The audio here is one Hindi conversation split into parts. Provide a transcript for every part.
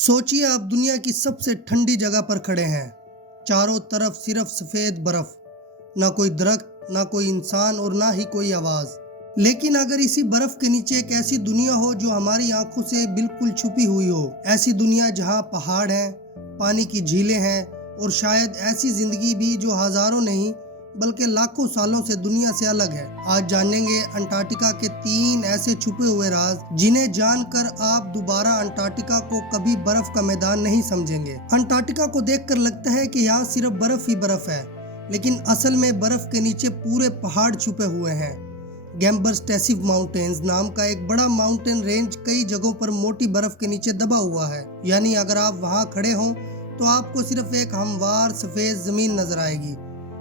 सोचिए आप दुनिया की सबसे ठंडी जगह पर खड़े हैं। चारों तरफ सिर्फ सफेद बर्फ, ना कोई दरख्त, ना कोई इंसान और ना ही कोई आवाज। लेकिन अगर इसी बर्फ के नीचे एक ऐसी दुनिया हो जो हमारी आंखों से बिल्कुल छुपी हुई हो, ऐसी दुनिया जहां पहाड़ हैं, पानी की झीलें हैं और शायद ऐसी जिंदगी भी जो हजारों नहीं बल्कि लाखों सालों से दुनिया से अलग है। आज जानेंगे अंटार्कटिका के 3 ऐसे छुपे हुए राज जिन्हें जानकर आप दोबारा अंटार्कटिका को कभी बर्फ का मैदान नहीं समझेंगे। अंटार्कटिका को देखकर लगता है कि यहाँ सिर्फ बर्फ ही बर्फ है, लेकिन असल में बर्फ के नीचे पूरे पहाड़ छुपे हुए हैं। गैम्बर्स टैसिव माउंटेन्स नाम का एक बड़ा माउंटेन रेंज कई जगहों पर मोटी बर्फ के नीचे दबा हुआ है। यानी अगर आप वहां खड़े हों तो आपको सिर्फ एक हमवार सफेद जमीन नजर आएगी,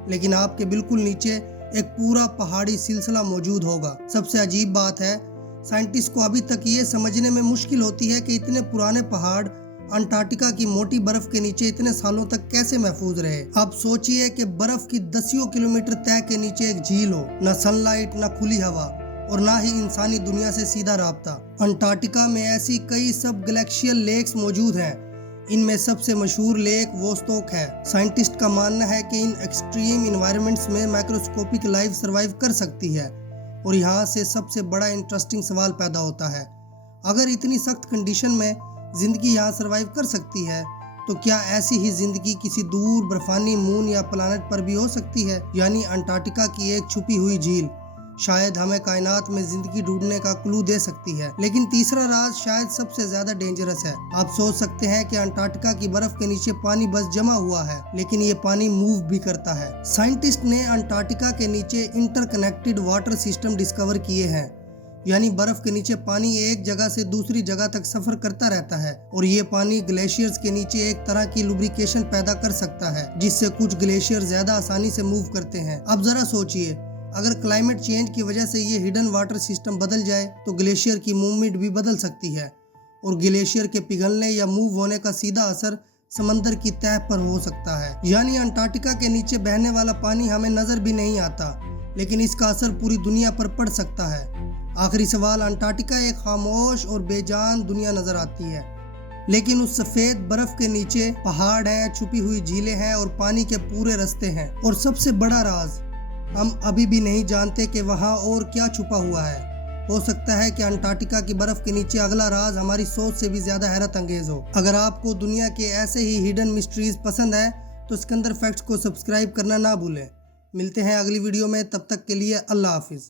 लेकिन आपके बिल्कुल नीचे एक पूरा पहाड़ी सिलसिला मौजूद होगा। सबसे अजीब बात है, साइंटिस्ट को अभी तक ये समझने में मुश्किल होती है कि इतने पुराने पहाड़ अंटार्कटिका की मोटी बर्फ के नीचे इतने सालों तक कैसे महफूज रहे। अब सोचिए कि बर्फ की दसियों किलोमीटर तय के नीचे एक झील हो, न सनलाइट, न खुली हवा और ना ही इंसानी दुनिया से सीधा राब्ता। अंटार्कटिका में ऐसी कई सब ग्लेशियल लेक्स मौजूद हैं। इनमें सबसे मशहूर लेक वोस्टोक है। साइंटिस्ट का मानना है कि इन एक्सट्रीम इन्वायरमेंट्स में माइक्रोस्कोपिक लाइफ सर्वाइव कर सकती है। और यहाँ से सबसे बड़ा इंटरेस्टिंग सवाल पैदा होता है, अगर इतनी सख्त कंडीशन में जिंदगी यहाँ सर्वाइव कर सकती है तो क्या ऐसी ही जिंदगी किसी दूर बर्फानी मून या प्लानट पर भी हो सकती है। यानी अंटार्कटिका की एक छुपी हुई झील शायद हमें कायनात में जिंदगी ढूंढने का क्लू दे सकती है। लेकिन तीसरा राज शायद सबसे ज्यादा डेंजरस है। आप सोच सकते हैं कि अंटार्कटिका की बर्फ के नीचे पानी बस जमा हुआ है, लेकिन ये पानी मूव भी करता है। साइंटिस्ट ने अंटार्कटिका के नीचे इंटरकनेक्टेड वाटर सिस्टम डिस्कवर किए हैं। यानी बर्फ के नीचे पानी एक जगह से दूसरी जगह तक सफर करता रहता है और ये पानी ग्लेशियर्स के नीचे एक तरह की लुब्रिकेशन पैदा कर सकता है, जिससे कुछ ग्लेशियर ज्यादा आसानी से मूव करते हैं। अब जरा सोचिए, अगर क्लाइमेट चेंज की वजह से ये हिडन वाटर सिस्टम बदल जाए तो ग्लेशियर की मूवमेंट भी बदल सकती है और ग्लेशियर के पिघलने या मूव होने का सीधा असर समंदर की तह पर हो सकता है। यानी अंटार्कटिका के नीचे बहने वाला पानी हमें नजर भी नहीं आता, लेकिन इसका असर पूरी दुनिया पर पड़ सकता है। आखिरी सवाल, अंटार्कटिका एक खामोश और बेजान दुनिया नजर आती है, लेकिन उस सफेद बर्फ के नीचे पहाड़ हैं, छुपी हुई झीलें हैं और पानी के पूरे रास्ते हैं। और सबसे बड़ा राज, हम अभी भी नहीं जानते कि वहाँ और क्या छुपा हुआ है। हो सकता है कि अंटार्कटिका की बर्फ के नीचे अगला राज हमारी सोच से भी ज्यादा हैरत अंगेज हो। अगर आपको दुनिया के ऐसे ही हिडन मिस्ट्रीज पसंद है तो सिकंदर फैक्ट्स को सब्सक्राइब करना ना भूलें। मिलते हैं अगली वीडियो में, तब तक के लिए अल्लाह हाफिज।